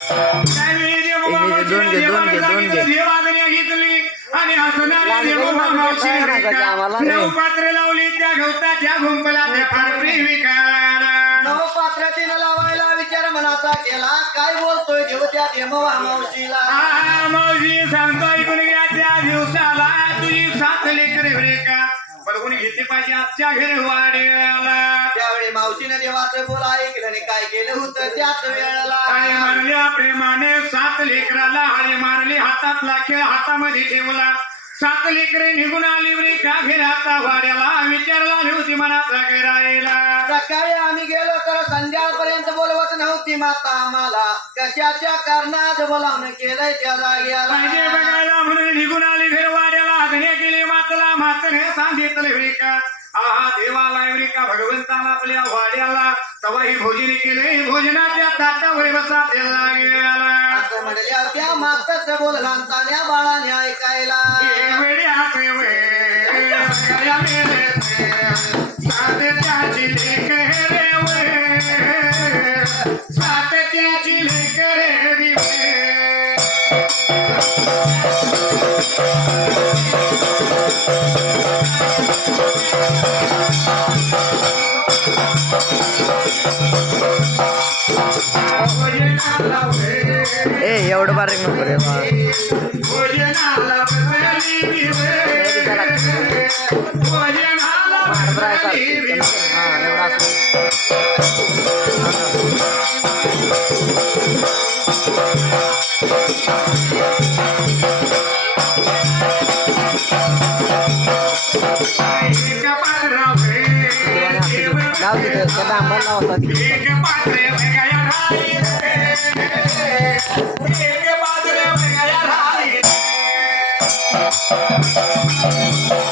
त्यावेळी देवाने घेतली आणि हसणारी नवपात्र लावली त्या गवताच्या गुंपला त्या फार प्रेमिकाला नवपात्रातीनं लावायला विचार मनाचा केला काय बोलतोय देव त्या देमवा मावशीला मावशी सांगतो ऐकून घ्या त्या दिवसाला तुझी 7 लेकरे बरे का बघून घेतली पाहिजे आजच्या घरी वाड्याला त्यावेळी मावशीने देवाचं बोल ऐकलं आणि काय केलं होतं त्याच वेळेला हाळे मारल्या प्रेमाने 7 लेकराला हाळे मारले हातातला खेळ हातामध्ये ठेवला 7 लेकरे निघून आली बरे का घरी आता वाड्याला विचारला होती मनाचा करायला सकाळी आम्ही गेलो तर संध्याकाळपर्यंत बोलवत नव्हती माता आम्हाला कशाच्या कारणात बोलावणं केलंय त्या जागेला पाहिजे बघायला म्हणून निघून आली घर वाड्याला आज्ञा केली मातला मातने सांगितलं बरे का आहा देवाला बरे का भगवंताला आपल्या वाड्याला तवा ही भोजन केले भोजनाच्या ताटावर बसा त्याला गेला असं म्हणल्या त्या माताचं बोल लहानतान्या बाळाने ऐकायला सात्याची लेकरे एवढं बारीक नको रे लाव